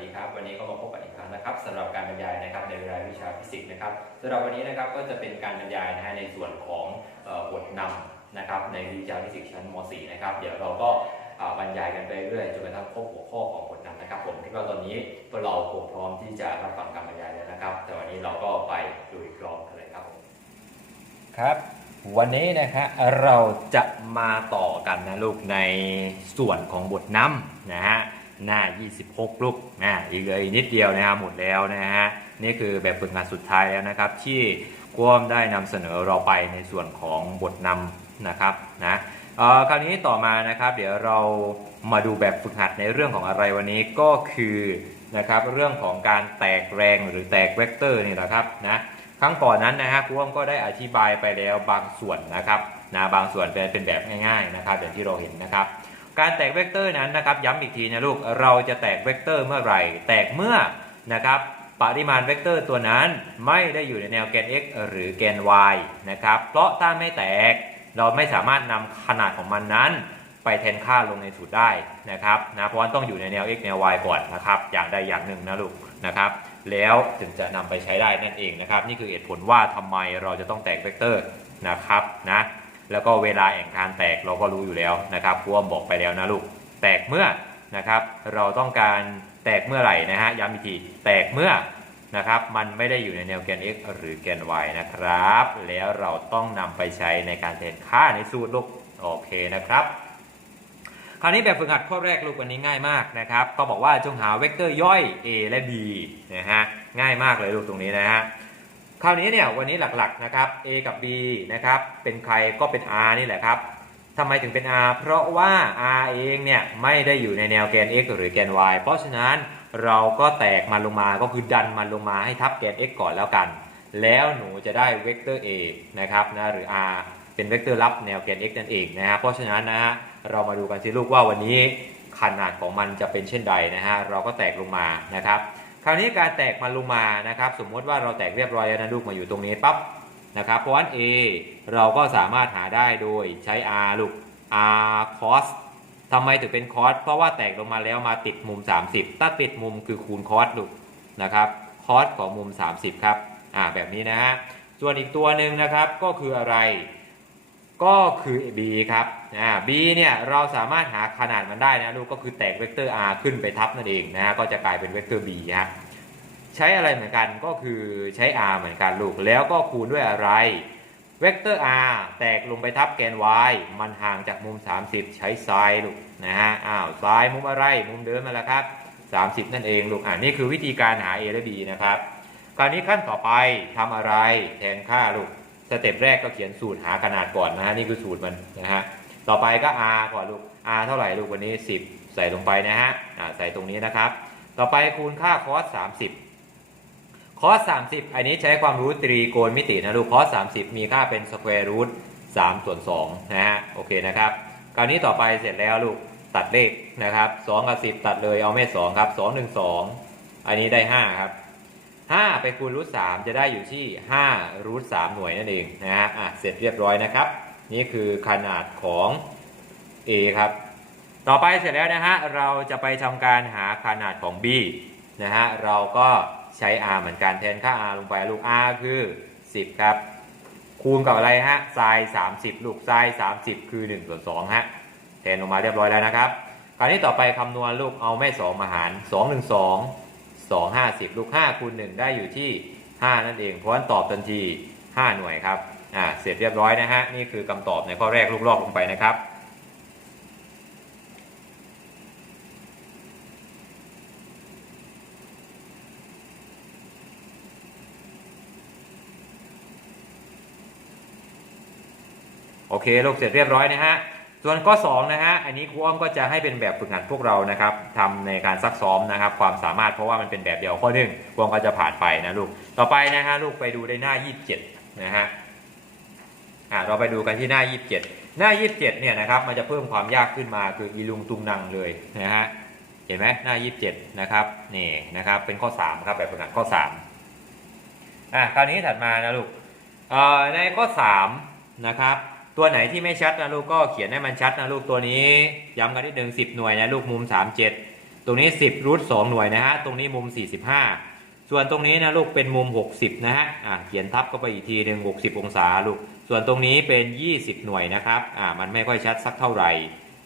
ดีครับ วันนี้ก็มาพบกันอีกครั้งนะครับสำหรับการบรรยายนะครับในรายวิชาฟิสิกส์นะครับสำหรับวันนี้นะครับก็จะเป็นการบรรยายนะฮะในส่วนของบทนำนะครับในวิชาฟิสิกส์ชั้นม .4 นะครับเดี๋ยวเราก็บรรยายกันไปเรื่อยจนกระทั่งครบหัวข้อของบทนำนะครับ ผมคิดว่าตอนนี้พวกเราคงพร้อมที่จะรับฟังการบรรยายแล้วนะครับ แต่วันนี้เราก็ไปดูอีกรอบกันเลยครับผมครับ วันนี้นะครับเราจะมาต่อกันนะลูกในส่วนของบทนำนะฮะ หน้า 26 ลูกนะอีกเลยนิดเดียวนะครับหมดแล้วนะฮะนี่คือแบบฝึกงานสุดท้ายแล้วนะครับ ที่กวมได้นำเสนอเราไปในส่วนของบทนำนะครับนะคราวนี้ต่อมานะครับ เดี๋ยวเรามาดูแบบฝึกหัดในเรื่องของอะไรวันนี้ก็คือนะครับเรื่องของการแตกแรงหรือแตกเวกเตอร์นี่แหละครับนะครั้งก่อนนั้นนะฮะครูอ้อมก็ได้อธิบายไปแล้วบางส่วนนะครับนะบางส่วนเป็นแบบง่าย ๆนะครับอย่างที่เราเห็นนะครับ การแตกเวกเตอร์นั้นนะครับย้ำอีกทีนะลูกเราจะแตกเวกเตอร์เมื่อไหร่ แตกเมื่อนะครับปริมาณเวกเตอร์ตัวนั้นไม่ได้อยู่ในแนวแกน x หรือแกน y นะครับเพราะถ้าไม่แตกเราไม่สามารถนำขนาดของมันนั้น ไปแทนค่าลงในสูตรได้นะครับนะเพราะว่าต้องอยู่ในแนว x แนว y ก่อนนะครับอย่างใดอย่างหนึ่งนะลูกนะครับแล้วถึงจะนำไปใช้ได้นั่นเองนะครับนี่คือเหตุผลว่าทำไมเราจะต้องแตกเวกเตอร์นะครับนะ แล้วก็เวลาแห่งการแตกเราก็รู้อยู่แล้วนะครับพวมบอกไปแล้วนะลูก แตกเมื่อนะครับ เราต้องการแตกเมื่อไหร่นะฮะย้ำอีกทีแตกเมื่อนะครับมันไม่ได้อยู่ในแนวแกน x หรือแกน y นะครับ แล้วเราต้องนำไปใช้ในการแทนค่าในสูตรลูกโอเคนะครับ คราวนี้แบบฝึกหัดข้อแรกลูกวันนี้ง่ายมากนะครับ ก็บอกว่าจงหาเวกเตอร์ย่อย a และ b นะฮะง่ายมากเลยลูกตรงนี้นะฮะ คราวนี้เนี่ยวันนี้หลักๆนะครับ a กับ b นะครับเป็นใครก็เป็น r นี่แหละครับทำไมถึงเป็น r เพราะว่า r เองเนี่ยไม่ได้อยู่ในแนวแกน x หรือแกน y เพราะฉะนั้นเราก็แตกมันลงมาก็คือดันมันลงมาให้ทับแกน x ก่อนแล้วกัน แล้วหนูจะได้เวกเตอร์ a นะครับนะหรือ r เป็นเวกเตอร์รับแนวแกน x นั่นเองนะฮะเพราะฉะนั้นนะฮะเรามาดูกันสิลูกว่าวันนี้ขนาดของมันจะเป็นเช่นใดนะฮะเราก็แตกลงมานะครับ ราวนี้การแตกมันลงมานะครับสมมติว่าเราแตกเรียบร้อยแล้วนะลูกมาอยู่ตรงนี้ปั๊บนะครับเพราะฉะนั้น a เราก็สามารถหาได้โดยใช้ r ลูก r cos ทำไมถึงเป็น cos เพราะว่าแตกลงมาแล้วมาติดมุม 30 ถ้าติดมุมคือคูณ cos ลูกนะครับ cos ของมุม 30 ครับอ่าแบบนี้นะฮะส่วนอีกตัวหนึ่งนะครับก็คืออะไร ก็คือ b ครับอ่า b เนี่ยเราสามารถหาขนาดมันได้นะลูกก็คือแตกเวกเตอร์ r ขึ้นไปทับนั่นเองนะฮะก็จะกลายเป็นเวกเตอร์ b ฮะใช้อะไรเหมือนกันก็คือใช้ r เหมือนกันลูกแล้วก็คูณด้วยอะไรเวกเตอร์ r แตกลงไปทับแกน y มันห่างจากมุม 30 ใช้ไซน์ลูกนะฮะอ้าวไซน์มุมอะไรมุมเดิมมาแล้วครับ 30 นั่นเองลูกอ่านี่คือวิธีการหา a และ b นะครับคราวนี้ขั้นต่อไปทำอะไรแทนค่าลูก สเต็ปแรกก็เขียนสูตรหาขนาดก่อนนะฮะนี่คือสูตรมันนะฮะต่อไปก็ r ก่อนลูก r เท่าไหร่ลูกวันนี้ 10 ใส่ลงไปนะฮะอ่าใส่ตรงนี้นะครับ ต่อไปคูณค่า cos 30 cos 30 อันนี้ใช้ความรู้ตรีโกณมิตินะลูก cos 30 มีค่าเป็น square root 3ส่วน2นะฮะโอเคนะครับคราวนี้ต่อไปเสร็จแล้วลูกตัดเลขนะครับ2กับ10 ตัดเลยเอาไม่2ครับ2 1 2 อันนี้ได้ 5 ครับ 5 ไปคูณรูท3จะได้อยู่ที่5รูท3หน่วยนั่นเองนะฮะอะเสร็จเรียบร้อยนะครับ นี่คือขนาดของ A ครับ ต่อไปเสร็จแล้วนะฮะเราจะไปทำการหาขนาดของ B นะฮะเราก็ใช้ r เหมือนกันแทนค่า r ลงไปลูก r คือ 10 ครับ คูณกับอะไรฮะไซน์30 ลูกไซน์30 คือ1ส่วน2ฮะแทนลงมาเรียบร้อยแล้วนะครับ คราวนี้ต่อไปคำนวณลูกเอาแม่ 2 มาหาร 2 1 2 2 5 0 ลูก5คูณ1ได้อยู่ที่ 5 นั่นเอง เพราะฉะนั้นตอบทันที 5 หน่วยครับอ่าเสร็จเรียบร้อยนะฮะ นี่คือคำตอบในข้อแรกลูกลอกลงไปนะครับโอเคลูกเสร็จเรียบร้อยนะฮะ ส่วนข้อ2นะฮะอันนี้ครูอ้อมก็จะให้เป็นแบบฝึกหัดพวกเรานะครับทำในการซักซ้อมนะครับ ความสามารถเพราะว่ามันเป็นแบบเดียวข้อหนึ่งครูอ้อมก็จะผ่านไปนะลูกต่อไปนะฮะลูกไปดูในหน้า 27 นะฮะอ่าเราไปดูกันที่หน้า 27 หน้า 27เนี่ยนะครับมันจะเพิ่มความยากขึ้นมาคืออีลุงตุงนังเลยนะฮะเห็นไหมหน้า 27 นะครับนี่นะครับเป็นข้อ 3 ครับแบบฝึกหัดข้อ3อะคราวนี้ถัดมานะลูกเอ่อในข้อ3นะครับ ตัวไหนที่ไม่ชัดนะลูกก็เขียนให้มันชัดนะลูกตัวนี้ ย้ำกันนิดนึง10หน่วยนะลูกมุม37ตรงนี้10รูท2หน่วยนะฮะตรงนี้มุม45ส่วนตรงนี้นะลูกเป็นมุม60นะฮะอ่าเขียนทับเข้าไปอีกทีหนึ่ง60องศาลูกส่วนตรงนี้เป็น20หน่วยนะครับอ่ามันไม่ค่อยชัดสักเท่าไหร่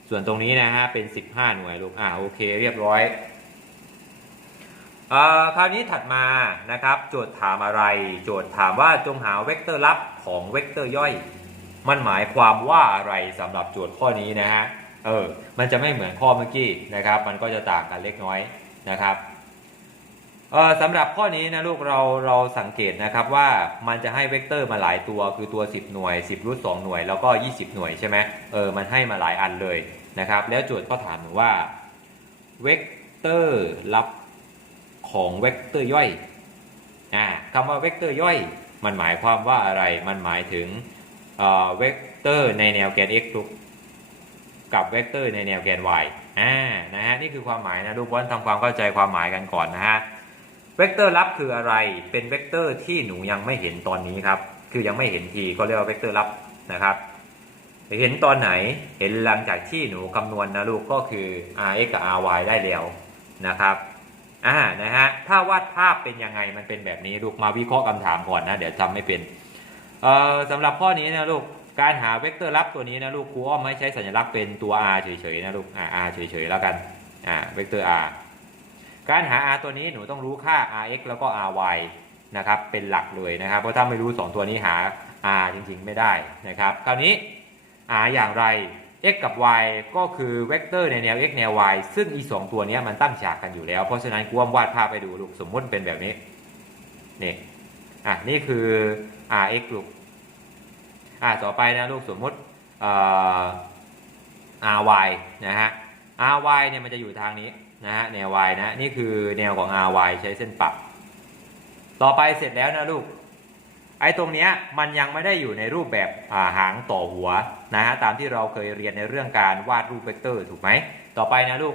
ส่วนตรงนี้นะฮะเป็น15หน่วยลูกอ่าโอเคเรียบร้อยคราวนี้ถัดมานะครับ โจทย์ถามอะไร โจทย์ถามว่าจงหาเวกเตอร์ลับของเวกเตอร์ย่อย มันหมายความว่าอะไรสำหรับโจทย์ข้อนี้นะฮะ เออ มันจะไม่เหมือนข้อเมื่อกี้นะครับ มันก็จะต่างกันเล็กน้อยนะครับ เออสำหรับข้อนี้นะลูกเราเราสังเกตนะครับว่ามันจะให้เวกเตอร์มาหลายตัวคือตัว 10 หน่วย 10รูท2หน่วยแล้วก็ 20 หน่วยใช่ไหมเออ มันให้มาหลายอันเลยนะครับ แล้วโจทย์ก็ถามว่าเวกเตอร์ลับของเวกเตอร์ย่อยอ่าคำว่าเวกเตอร์ย่อย มันหมายความว่าอะไร มันหมายถึง เวกเตอร์ในแนวแกน x ลูกกับเวกเตอร์ในแนวแกน y อ่านะฮะนี่คือความหมายนะลูกบอลทำความเข้าใจความหมายกันก่อนนะฮะเวกเตอร์ลับคืออะไรเป็นเวกเตอร์ที่หนูยังไม่เห็นตอนนี้ครับ คือยังไม่เห็นทีก็เรียกว่าเวกเตอร์ลับนะครับเห็นตอนไหนเห็นหลังจากที่หนูคำนวณนะลูกก็คือ rx กับ ry ได้แล้วนะครับอ่านะฮะถ้าวาดภาพเป็นยังไงมันเป็นแบบนี้ลูกมาวิเคราะห์คำถามก่อนนะ เดี๋ยวจำไม่เป็น เอ่อสำหรับข้อนี้นะลูกการหาเวกเตอร์ลับตัวนี้นะลูกครูอ้อมไม่ใช้สัญลักษณ์เป็นตัว r เฉยๆนะลูกอ่า r เฉยๆแล้วกันอ่าเวกเตอร์ r การหา r ตัวนี้หนูต้องรู้ค่า rx แล้วก็ ry นะครับเป็นหลักเลยนะครับ เพราะถ้าไม่รู้ 2 ตัวนี้หา r จริงๆ ไม่ได้นะครับ คราวนี้ r อย่างไร x กับ y ก็คือเวกเตอร์ในแนว x แนว y ซึ่งอีสองตัวนี้มันตั้งฉากกันอยู่แล้ว เพราะฉะนั้นกูวาดภาพไปดูลูกสมมติเป็นแบบนี้นี่อะนี่คือ rx ลูกอะต่อไปนะลูกสมมติอ r y นะฮะ ry เนี่ยมันจะอยู่ทางนี้นะฮะแนว y นะนี่คือแนวของ ry ใช้เส้นปัก ต่อไปเสร็จแล้วนะลูกไอ้ตรงเนี้ยมันยังไม่ได้อยู่ในรูปแบบหางต่อหัวนะฮะตามที่เราเคยเรียนในเรื่องการวาดรูปเวกเตอร์ถูกไหมต่อไปนะลูก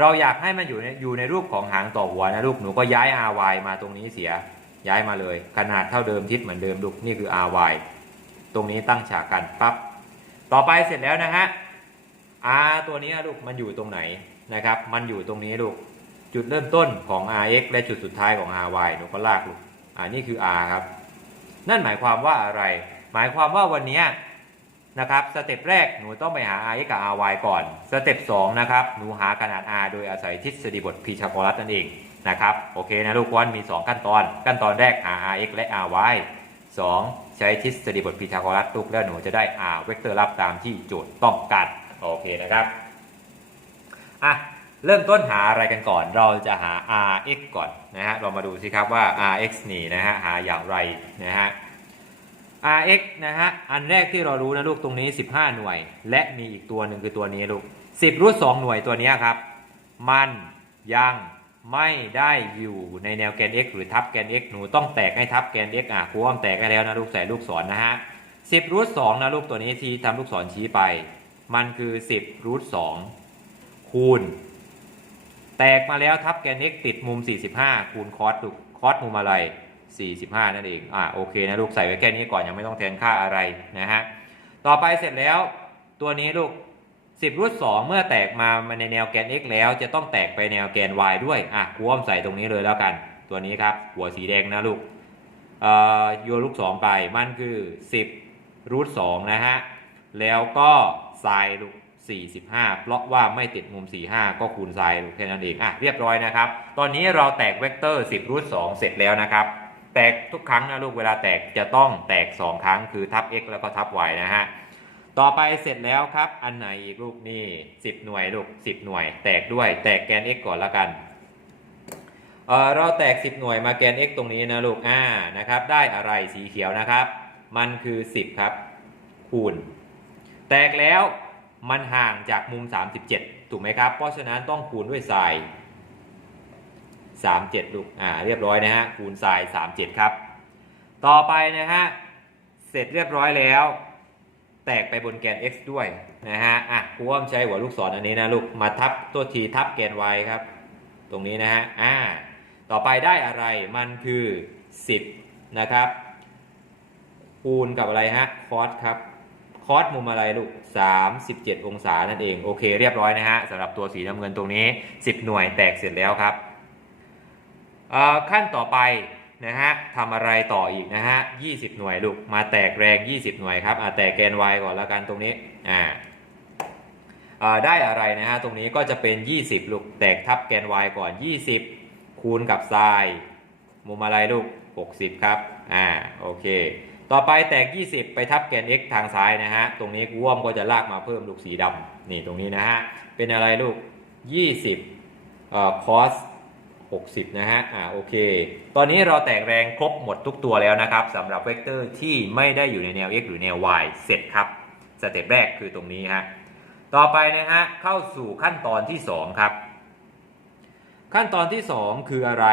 เราอยากให้มันอยู่ในอยู่ในรูปของหางต่อหัวนะลูกหนูก็ย้าย ry มาตรงนี้เสีย ย้ายมาเลย ขนาดเท่าเดิมทิศเหมือนเดิมลูกนี่คือ ry ตรงนี้ตั้งฉากกันปั๊บต่อไปเสร็จแล้วนะฮะ r ตัวนี้ลูกมันอยู่ตรงไหนนะครับ มันอยู่ตรงนี้ลูกจุดเริ่มต้นของ rx และจุดสุดท้ายของ ry หนูก็ลากลูกอ่านี่คือ r ครับ นั่นหมายความว่าอะไร หมายความว่าวันนี้นะครับสเต็ปแรกหนูต้องไปหา r x กับ ry ก่อน สเต็ป2นะครับหนูหาขนาด r โดยอาศัยทฤษฎีบทพีชากรัสนั่นเอง นะครับโอเคนะลูกวันมี 2 ขั้นตอน ขั้นตอนแรกหา r x และ ry 2 ใช้ทฤษฎีบทพีชาโกรัสลูกแล้วหนูจะได้ r เวกเตอร์ลับตามที่โจทย์ต้องการโอเคนะครับอะเริ่มต้นหาอะไรกันก่อน เราจะหา rx ก่อนนะฮะเรามาดูสิครับว่า rx นี่นะฮะหาอย่างไรนะฮะ rx นะฮะอันแรกที่เรารู้นะลูกตรงนี้ 15 หน่วย และมีอีกตัวหนึ่งคือตัวนี้ลูก 10รูท2หน่วยตัวนี้ครับ มันยัง ไม่ได้อยู่ในแนวแกน x หรือทับแกน x หนูต้องแตกให้ทับแกน x อะครูอ้อมแตกให้แล้วนะลูกใส่ลูกศรนนะฮะ10รูท2นะลูกตัวนี้ที่ทำลูกศรชี้ไป มันคือ10รูท2คูณ แตกมาแล้วทับแกน x ติดมุม 45 คูณคอสลูกคอสมุมอะไร 45 นั่นเองอ่าโอเคนะลูกใส่ไว้แค่นี้ก่อนยังไม่ต้องแทนค่าอะไรนะฮะต่อไปเสร็จแล้วตัวนี้ลูก 10รูท2เมื่อแตกมาในแนวแกน x แล้ว จะต้องแตกไปแนวแกน y ด้วยอะกูอ้อมใส่ตรงนี้เลยแล้วกัน ตัวนี้ครับ หัวสีแดงนะลูกเอ่อโยนลูก 2 ไปมันคือ 10รูท2นะฮะ แล้วก็ไซน์ลูก45 เพราะว่าไม่ติดมุม 45 ก็คูณไซน์ลูกแค่นั้นเองอะเรียบร้อยนะครับ ตอนนี้เราแตกเวกเตอร์ 10รูท2เสร็จแล้วนะครับ แตกทุกครั้งนะลูกเวลาแตกจะต้องแตก 2 ครั้งคือทับ x แล้วก็ทับ y นะฮะ ต่อไปเสร็จแล้วครับ อันไหนอีกลูกนี่10หน่วยลูก10หน่วย แตกด้วย แตกแกน x ก่อนละกันเออเราแตก 10 หน่วยมาแกน x ตรงนี้นะลูกอ่านะครับ ได้อะไรสีเขียวนะครับ มันคือ 10 ครับ คูณ แตกแล้วมันห่างจากมุม 37 ถูกไหมครับ เพราะฉะนั้นต้องคูณด้วยไซน์37 ลูกอ่าเรียบร้อยนะฮะคูณไซน์37 ครับ ต่อไปนะฮะเสร็จเรียบร้อยแล้ว แตกไปบนแกน x ด้วยนะฮะ อะครูอ้อมใช้หัวลูกศรอันนี้นะลูก มาทับตัวทีทับแกน y ครับ ตรงนี้นะฮะ อ่า ต่อไปได้อะไร มันคือ 10 นะครับ คูณกับอะไรฮะ คอสครับ คอสมุมอะไรลูก 37 องศานั่นเอง โอเค เรียบร้อยนะฮะสำหรับตัวสีน้ำเงินตรงนี้ 10 หน่วยแตกเสร็จแล้วครับอ่อขั้นต่อไป นะฮะทำอะไรต่ออีกนะฮะ20 หน่วยลูก มาแตกแรง 20 หน่วยครับอ่าแตกแกน y ก่อนแล้วกันตรงนี้อ่าได้อะไรนะฮะตรงนี้ก็จะเป็น 20 ลูก แตกทับแกน y ก่อน 20 คูณกับไซน์มุมอะไรลูก 60 ครับอ่าโอเค ต่อไปแตก 20 ไปทับแกน x ทางซ้ายนะฮะตรงนี้ว่อมก็จะลากมาเพิ่มลูกสีดำนี่ตรงนี้นะฮะเป็นอะไรลูก 20เอ่อ cos 60 นะฮะ อ่า โอเค ตอนนี้เราแตกแรงครบหมดทุกตัวแล้วนะครับสำหรับเวกเตอร์ที่ไม่ได้อยู่ในแนว x หรือแนว y เสร็จครับ สเต็ปแรกคือตรงนี้ฮะ ต่อไปนะฮะ เข้าสู่ขั้นตอนที่ 2 ครับ ขั้นตอนที่ 2 คืออะไร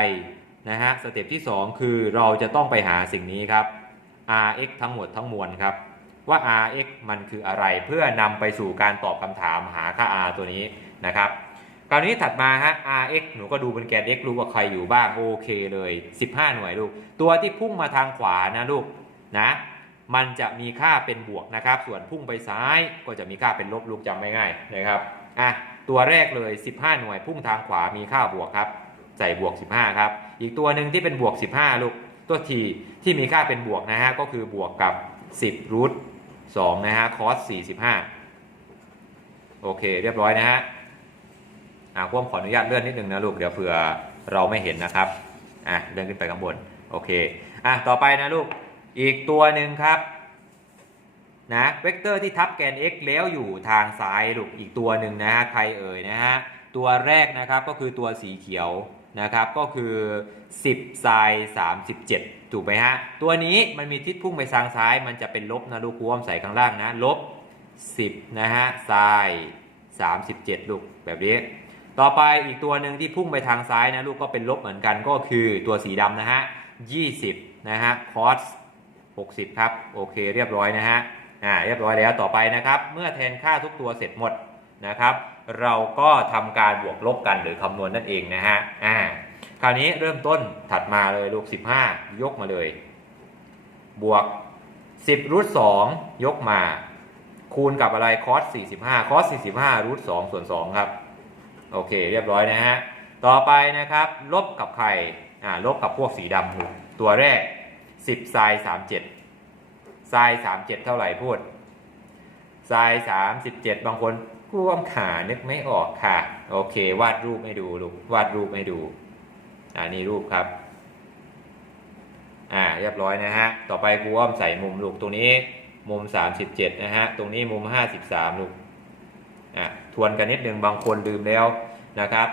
นะฮะ สเต็ปที่ 2 คือเราจะต้องไปหาสิ่งนี้ครับ rx ทั้งหมดทั้งมวลครับ ว่า rx มันคืออะไร เพื่อนำไปสู่การตอบคำถามหาค่า r ตัวนี้นะครับ คราวนี้ถัดมาฮะ rx หนูก็ดูเป็นแกน x รู้ว่าใครอยู่บ้างโอเคเลย 15 หน่วยลูก ตัวที่พุ่งมาทางขวานะลูกนะ มันจะมีค่าเป็นบวกนะครับ ส่วนพุ่งไปซ้ายก็จะมีค่าเป็นลบลูกจำไม่ง่ายนะครับอะตัวแรกเลย 15 หน่วย พุ่งทางขวามีค่าบวกครับ ใส่บวก 15 ครับ อีกตัวหนึ่งที่เป็นบวก 15 ลูก ตัวทีที่มีค่าเป็นบวกนะฮะก็คือบวกกับ 10รูท2นะฮะคอส45 โอเค เรียบร้อยนะฮะ อ่าพ่วมขออนุญาตเลื่อนนิดนึงนะลูกเดี๋ยวเผื่อเราไม่เห็นนะครับอะเลื่อนขึ้นไปข้างบนโอเคอะต่อไปนะลูกอีกตัวหนึ่งครับนะเวกเตอร์ที่ทับแกน x แล้วอยู่ทางซ้ายลูกอีกตัวหนึ่งนะฮะใครเอ่ยนะฮะตัวแรกนะครับก็คือตัวสีเขียวนะครับก็คือ 10ไซน์37 ถูกไหมฮะ ตัวนี้มันมีทิศพุ่งไปทางซ้าย มันจะเป็นลบนะลูกครูอ้อมใส่ข้างล่างนะลบ 10 นะฮะไซน์37 ลูกแบบนี้ ต่อไปอีกตัวหนึ่งที่พุ่งไปทางซ้ายนะลูกก็เป็นลบเหมือนกันก็คือตัวสีดำนะฮะ20 นะฮะคอส60 ครับ โอเคเรียบร้อยนะฮะอ่าเรียบร้อยแล้วต่อไปนะครับ เมื่อแทนค่าทุกตัวเสร็จหมดนะครับ เราก็ทำการบวกลบกันหรือคำนวณนั่นเองนะฮะอ่าคราวนี้เริ่มต้นถัดมาเลยลูก 15 ยกมาเลย บวก 10รูท2ยกมา คูณกับอะไรคอส45คอส45รูท2ส่วน2ครับ โอเค เรียบร้อยนะฮะ ต่อไปนะครับ ลบกับใครอ่าลบกับพวกสีดำตัวแรก 10ไซน์37ไซน์37 เท่าไหร่พูดไซน์37 บางคนกล้วมขานึกไม่ออกค่ะ โอเค วาดรูปให้ดูลูกวาดรูปให้ดูอ่านี่รูปครับอ่าเรียบร้อยนะฮะ ต่อไปกูอ้อมใส่มุมลูกตรงนี้ มุม 37 นะฮะ ตรงนี้มุม 53 ลูกอะ วนกันนิดนึงบางคนลืมแล้วนะครับ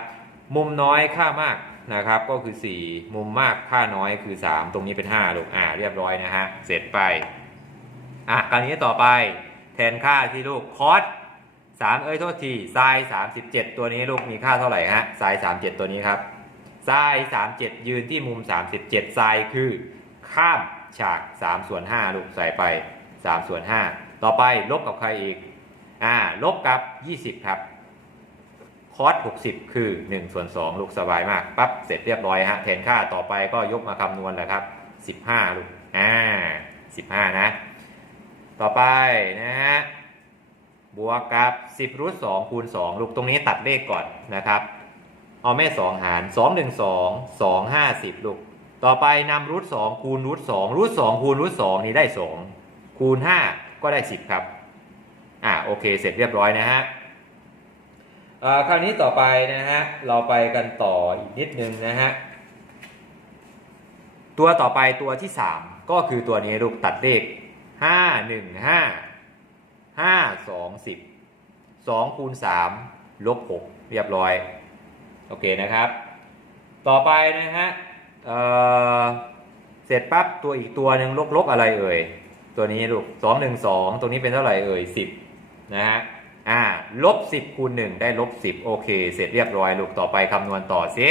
มุมน้อยค่ามากนะครับ ก็คือ 4 มุมมากค่าน้อยคือ 3 ตรงนี้เป็น5ลูกอ่าเรียบร้อยนะฮะเสร็จไปอะคราวนี้ต่อไปแทนค่าที่ลูกคอส3เอ้ยโทษทีไซน์37ตัวนี้ลูกมีค่าเท่าไหร่ฮะไซน์37ตัวนี้ครับไซน์37ยืนที่มุม37ไซน์คือ ข้ามฉาก3ส่วน5ลูกใส่ไป3ส่วน5ต่อไปลบกับใครอีก อ่าลบกับ 20 ครับคอส60 คือ 1 ส่วน 2 ลูกสบายมากปั๊บเสร็จเรียบร้อยฮะแทนค่าต่อไปก็ยกมาคำนวณแหละครับ 15 ลูกอ่า15 นะ ต่อไปนะฮะบวกกับ 10รูท2คูณ 2 ลูกตรงนี้ตัดเลขก่อนนะครับ เอาแม่ 2 หาร 2 1 2 2 50 ลูก ต่อไปนำรูท2คูณรูท2รูท2คูณรูท2นี่ได้ 2 คูณ 5 ก็ได้ 10 ครับ อ่าโอเค เสร็จเรียบร้อยนะฮะอ่าคราวนี้ต่อไปนะฮะเราไปกันต่ออีกนิดนึงนะฮะตัวต่อไปตัวที่ 3 ก็คือตัวนี้ลูกตัดเลข 5 1 5 5 2 10 2คูณ3ลบ6เรียบร้อย โอเคนะครับ ต่อไปนะฮะเออเสร็จปั๊บตัวอีกตัวหนึ่งลบลบอะไรเอ่ย ตัวนี้ลูก 2 1 2ตัวนี้เป็นเท่าไหร่เอ่ย 10 นะฮะอ่าลบ10คูณ1ได้ลบ10โอเค เสร็จเรียบร้อยลูกต่อไปคำนวณต่อซิ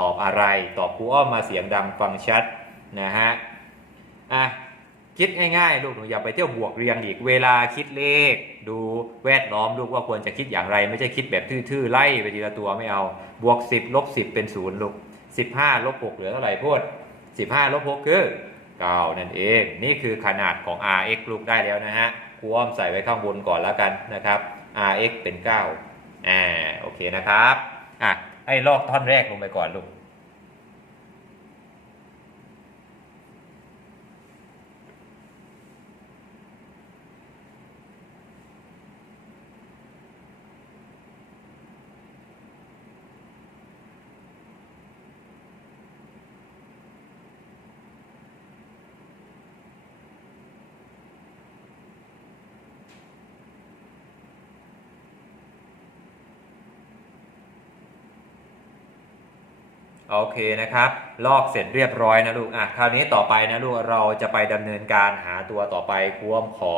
ตอบอะไรตอบครูอ้อมมาเสียงดังฟังชัดนะฮะอะคิดง่ายๆ ลูกหนูอย่าไปเที่ยวบวกเรียงอีกเวลาคิดเลข ดูแวดล้อมลูกว่าควรจะคิดอย่างไร ไม่ใช่คิดแบบทื่อๆไล่ไปทีละตัวไม่เอา บวก 10ลบ10 เป็นศูนย์ลูก 15ลบ6เหลือเท่าไหร่พูด15ลบ6คือ9นั่นเอง นี่คือขนาดของ rx ลูกได้แล้วนะฮะ รูอ้อมใส่ไว้ข้างบนก่อนแล้วกันนะครับ rx เป็น9อ่าโอเคนะครับอะให้ลอกท่อนแรกลงไปก่อนลูก โอเคนะครับ ลอกเสร็จเรียบร้อยนะลูกอะคราวนี้ต่อไปนะลูกเราจะไปดำเนินการหาตัวต่อไปครูอ้อมขอ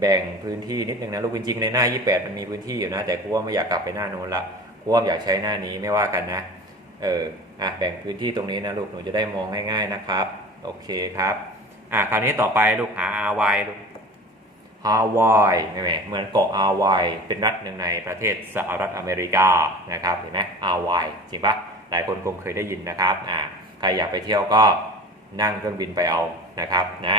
แบ่งพื้นที่นิดนึงนะลูกจริงๆในหน้า 28 มันมีพื้นที่อยู่นะ แต่ครูอ้อมไม่อยากกลับไปหน้าโน้นละครูอ้อมอยากใช้หน้านี้ไม่ว่ากันนะ เอออะแบ่งพื้นที่ตรงนี้นะลูกหนูจะได้มองง่าย ๆนะครับ โอเคครับอะคราวนี้ต่อไปลูกหา RY ลูกฮาวายไม่ไหมเหมือนเกาะฮาวายเป็นรัฐหนึ่งในประเทศสหรัฐอเมริกานะครับเห็นไหมฮาวายจริงปะ หลายคนคงเคยได้ยินนะครับอ่าใครอยากไปเที่ยวก็นั่งเครื่องบินไปเอานะครับนะ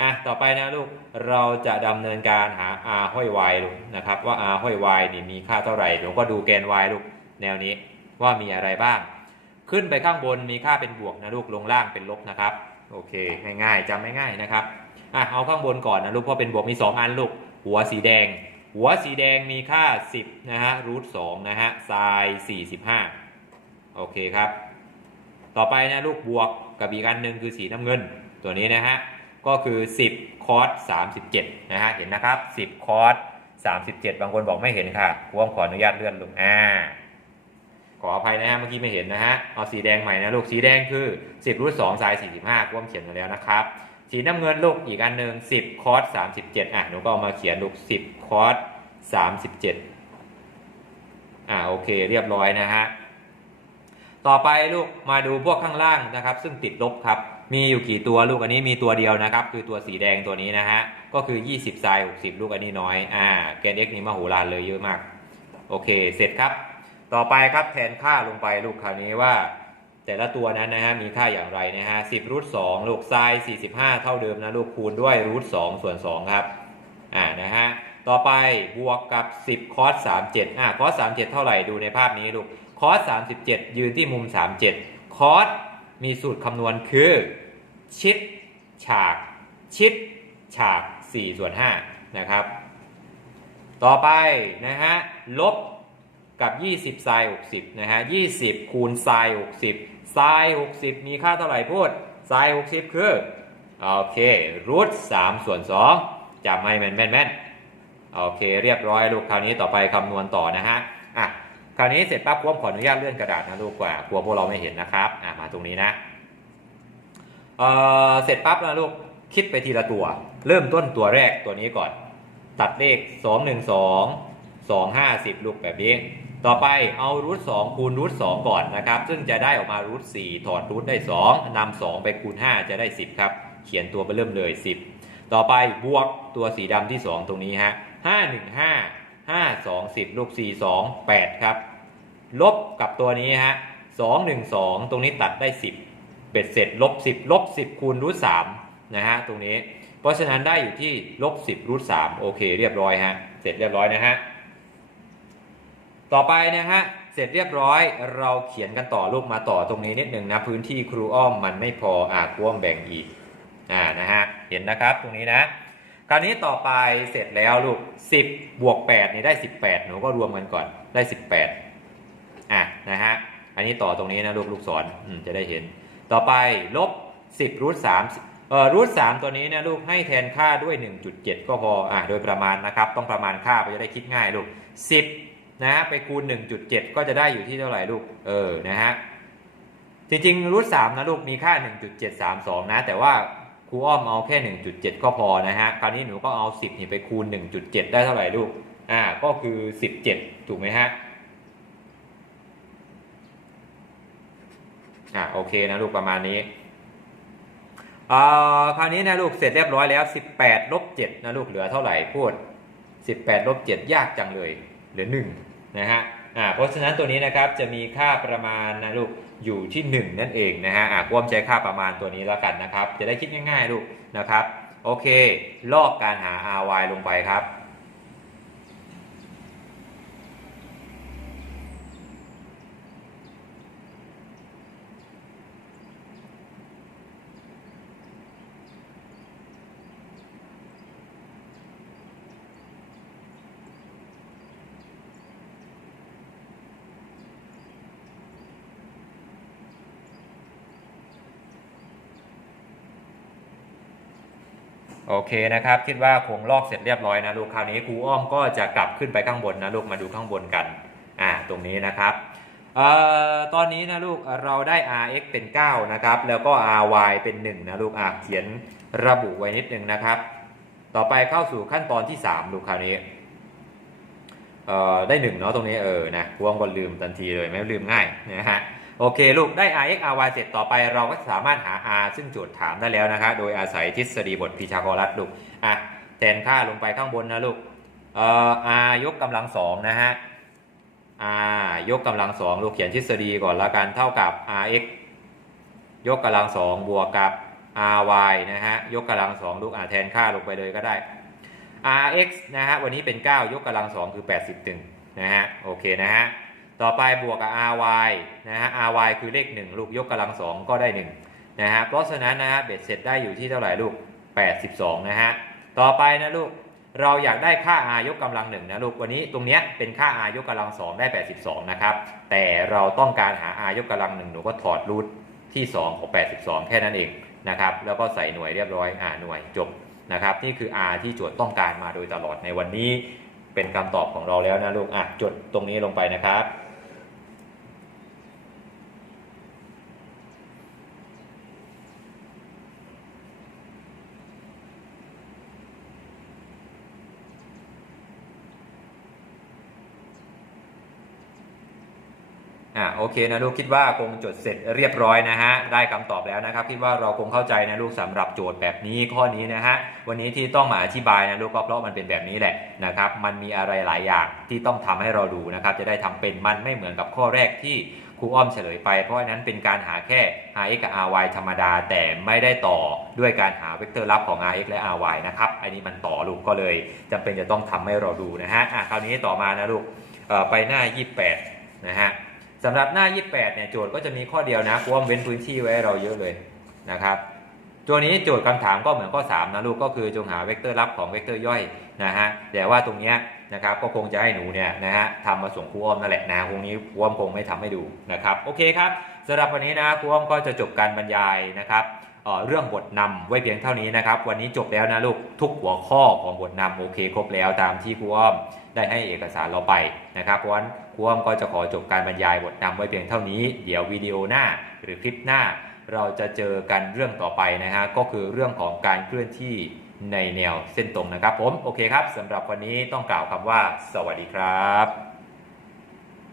อะต่อไปนะลูกเราจะดำเนินการหา r ห้อย y ลูกนะครับว่า r ห้อย y นี่มีค่าเท่าไหร่เดี๋ยวก็ดูแกน y ลูกแนวนี้ว่ามีอะไรบ้าง ขึ้นไปข้างบนมีค่าเป็นบวกนะลูกลงล่างเป็นลบนะครับโอเคง่ายๆจำไม่ง่ายนะครับอะเอาข้างบนก่อนนะลูกเพราะเป็นบวกมี 2 อันลูกหัวสีแดง หัวสีแดงมีค่า 10นะฮะรูท2นะฮะไซน์45 โอเคครับ ต่อไปนะลูกบวกกับอีกอันหนึ่งคือสีน้ำเงินตัวนี้นะฮะก็คือ 10 คอส37 นะฮะ เห็นนะครับ 10 คอส37 บางคนบอกไม่เห็นค่ะกวมขออนุญาตเลื่อนลงอ่า ขออภัยนะฮะ เมื่อกี้ไม่เห็นนะฮะ เอาสีแดงใหม่นะลูก สีแดงคือ 10รูท2ไซน์45กวมเขียนมาแล้วนะครับ สีน้ำเงินลูกอีกอันหนึ่ง10 คอร์ส37 อะ หนูก็เอามาเขียนลูก 10 คอร์ส37 อะโอเค เรียบร้อยนะฮะ ต่อไปลูกมาดูพวกข้างล่างนะครับ ซึ่งติดลบครับ มีอยู่กี่ตัวลูกอันนี้มีตัวเดียวนะครับ คือตัวสีแดงตัวนี้นะฮะ ก็คือ 20ไซน์60 ลูกอันนี้น้อย อ่าแกน x นี่มโหฬารเลยเยอะมาก โอเค เสร็จครับ ต่อไปครับแทนค่าลงไปลูกคราวนี้ว่า แต่ละตัวนั้นนะฮะมีค่าอย่างไรนะฮะ10รูท2ลูกไซน์45 เท่าเดิมนะลูกคูณด้วยรูท2ส่วน2ครับ อ่านะฮะต่อไปบวกกับ 10 คอส37อ่าคอส37 เท่าไหร่ดูในภาพนี้ลูก คอส37ยืนที่มุม37คอสมีสูตรคำนวณคือ ชิด ฉาก ชิด ฉาก4ส่วน5นะครับ ต่อไปนะฮะลบกับ 20ไซน์60 นะฮะ 20 คูณไซน์60ไซน์60 มีค่าเท่าไหร่พูดไซน์60 คือ โอเค รูท3ส่วน2จำให้แม่นแม่นแม่นโอเค เรียบร้อยลูก คราวนี้ต่อไปคำนวณต่อนะฮะ อะ ราวนี้เสร็จปั๊บผมขออนุญาตเลื่อนกระดาษนะลูกกว่ากลัวพวกเราไม่เห็นนะครับอะมาตรงนี้นะเออเสร็จปั๊บนะลูกคิดไปทีละตัว เริ่มต้นตัวแรกตัวนี้ก่อน ตัดเลข 2 1 2 2 5 10 ลูกแบบนี้ ต่อไปเอารูท2คูณรูท2ก่อนนะครับ ซึ่งจะได้ออกมารูท4ถอดรูทได้2นำ2ไปคูณ5จะได้10ครับ เขียนตัวไปเริ่มเลย10ต่อไปบวกตัวสีดำที่2ตรงนี้ฮะ5 1 5 5 2 10 ลูก 4 2 8 ครับ ลบกับตัวนี้ฮะ2 1 2ตรงนี้ตัดได้10เบ็ดเสร็จลบ10ลบ10คูณรูท3นะฮะตรงนี้ เพราะฉะนั้นได้อยู่ที่ลบ10รูท3โอเคเรียบร้อยฮะเสร็จเรียบร้อยนะฮะต่อไปนะฮะเสร็จเรียบร้อยเราเขียนกันต่อลูกมาต่อตรงนี้นิดหนึ่งนะ พื้นที่ครูอ้อมมันไม่พออาครูอ้อมแบ่งอีกอ่านะฮะเห็นนะครับตรงนี้นะคราวนี้ต่อไปเสร็จแล้วลูก10บวก8นี่ได้ 18 หนูก็รวมกันก่อนได้ 18 อะนะฮะอันนี้ต่อตรงนี้นะลูกลูกศรอืมจะได้เห็น ต่อไปลบ 10รูท3เอ่อรูท3ตัวนี้นะลูกให้แทนค่าด้วย 1.7 ก็พออะโดยประมาณนะครับ ต้องประมาณค่าไปจะได้คิดง่ายลูก 10 นะฮะไปคูณ 1.7 ก็จะได้อยู่ที่เท่าไหร่ลูกเออนะฮะจริงๆรูท3นะลูกมีค่า 1.732 นะ แต่ว่าครูอ้อมเอาแค่ 1.7 ก็พอนะฮะคราวนี้หนูก็เอา 10นี่ไปคูณ 1.7 ได้เท่าไหร่ลูกอ่าก็คือ 17 ถูกไหมฮะ อ่าโอเคนะลูกประมาณนี้อ่าคราวนี้นะลูกเสร็จเรียบร้อยแล้ว 18ลบ7นะลูกเหลือเท่าไหร่พูด 18ลบ7ยากจังเลยเหลือ1นะฮะอ่าเพราะฉะนั้นตัวนี้นะครับจะมีค่าประมาณนะลูกอยู่ที่ 1 นั่นเองนะฮะอ่ารวมใช้ค่าประมาณตัวนี้แล้วกันนะครับ จะได้คิดง่ายๆลูกนะครับโอเค ลอกการหา ry ลงไปครับ โอเคนะครับ คิดว่าคงลอกเสร็จเรียบร้อยนะลูกคราวนี้ครูอ้อมก็จะกลับขึ้นไปข้างบนนะลูกมาดูข้างบนกันอ่าตรงนี้นะครับเอ่อตอนนี้นะลูกเราได้ rx เป็น 9 นะครับ แล้วก็ ry เป็น 1 นะลูกอะเขียนระบุไว้นิดนึงนะครับ ต่อไปเข้าสู่ขั้นตอนที่ 3 ลูกคราวนี้เอ่อได้1เนาะตรงนี้เออนะครูอ้อมก็ลืมทันทีเลยไม่ลืมง่ายนะฮะ โอเคลูกได้ rx ry เสร็จต่อไปเราก็สามารถหา r ซึ่งโจทย์ถามได้แล้วนะครับโดยอาศัยทฤษฎีบทพีชาโกรัสลูกอะแทนค่าลงไปข้างบนนะลูกเอ่อ r ยกกำลังสองนะฮะ r ยกกำลังสองลูกเขียนทฤษฎีก่อนละกันเท่ากับ rx ยกกำลังสองบวกกับ ry นะฮะยกกำลังสองลูกอะแทนค่าลงไปเลยก็ได้ rx นะฮะวันนี้เป็น 9 ยกกำลังสองคือ80ตึงนะฮะโอเคนะฮะ ต่อไปบวกกับ ry นะฮะ ry คือเลข 1 ลูกยกกำลังสองก็ได้1นะฮะเพราะฉะนั้นนะฮะเบ็ดเสร็จได้อยู่ที่เท่าไหร่ลูก 82 นะฮะต่อไปนะลูกเราอยากได้ค่า r ยกกำลังหนึ่งนะลูกวันนี้ตรงเนี้ยเป็นค่า r ยกกำลังสองได้ 82 นะครับ แต่เราต้องการหา r ยกกำลังหนึ่งหนูก็ถอดรูทที่ 2 ของ 82 แค่นั้นเองนะครับแล้วก็ใส่หน่วยเรียบร้อย r หน่วยจบนะครับนี่คือ r ที่โจทย์ต้องการมาโดยตลอดในวันนี้ เป็นคำตอบของเราแล้วนะลูกอะจดตรงนี้ลงไปนะครับ อะโอเคนะลูกคิดว่าคงจดเสร็จเรียบร้อยนะฮะได้คำตอบแล้วนะครับ คิดว่าเราคงเข้าใจนะลูกสำหรับโจทย์แบบนี้ข้อนี้นะฮะวันนี้ที่ต้องมาอธิบายนะลูกก็เพราะมันเป็นแบบนี้แหละนะครับมันมีอะไรหลายอย่างที่ต้องทำให้เราดูนะครับจะได้ทำเป็นมันไม่เหมือนกับข้อแรกที่ครูอ้อมเฉลยไป เพราะนั้นเป็นการหาแค่ rx กับ ry ธรรมดา แต่ไม่ได้ต่อด้วยการหาเวกเตอร์ลับของ rx และ ry นะครับอันนี้มันต่อลูกก็เลยจำเป็นจะต้องทำให้เราดูนะฮะอะคราวนี้ต่อมานะลูกเอ่อไปหน้า 28นะฮะ สำหรับหน้า 28 เนี่ยโจทย์ก็จะมีข้อเดียวนะเพราะว่าเว้นพื้นที่ไว้เราเยอะเลยนะครับ ตัวนี้โจทย์คำถามก็เหมือนข้อ 3 นะลูกก็คือจงหาเวกเตอร์ลับของเวกเตอร์ย่อยนะฮะแต่ว่าตรงเนี้ยนะครับก็คงจะให้หนูเนี่ยนะฮะทำมาส่งครูอ้อมนั่นแหละนะคงนี้ครูอ้อมคงไม่ทำให้ดูนะครับโอเคครับสำหรับวันนี้นะครูอ้อมก็จะจบการบรรยายนะครับเอ่อเรื่องบทนำไว้เพียงเท่านี้นะครับ วันนี้จบแล้วนะลูกทุกหัวข้อของบทนำโอเค ครบแล้วตามที่ครูอ้อม ได้ให้เอกสารเราไปนะครับ เพราะฉะนั้นครูอ้อมก็จะขอจบการบรรยายบทนำไว้เพียงเท่านี้ เดี๋ยววิดีโอหน้าหรือคลิปหน้า เราจะเจอกันเรื่องต่อไปนะฮะก็คือเรื่องของการเคลื่อนที่ในแนวเส้นตรงนะครับผมโอเคครับสำหรับวันนี้ต้องกล่าวคำว่า สวัสดีครับ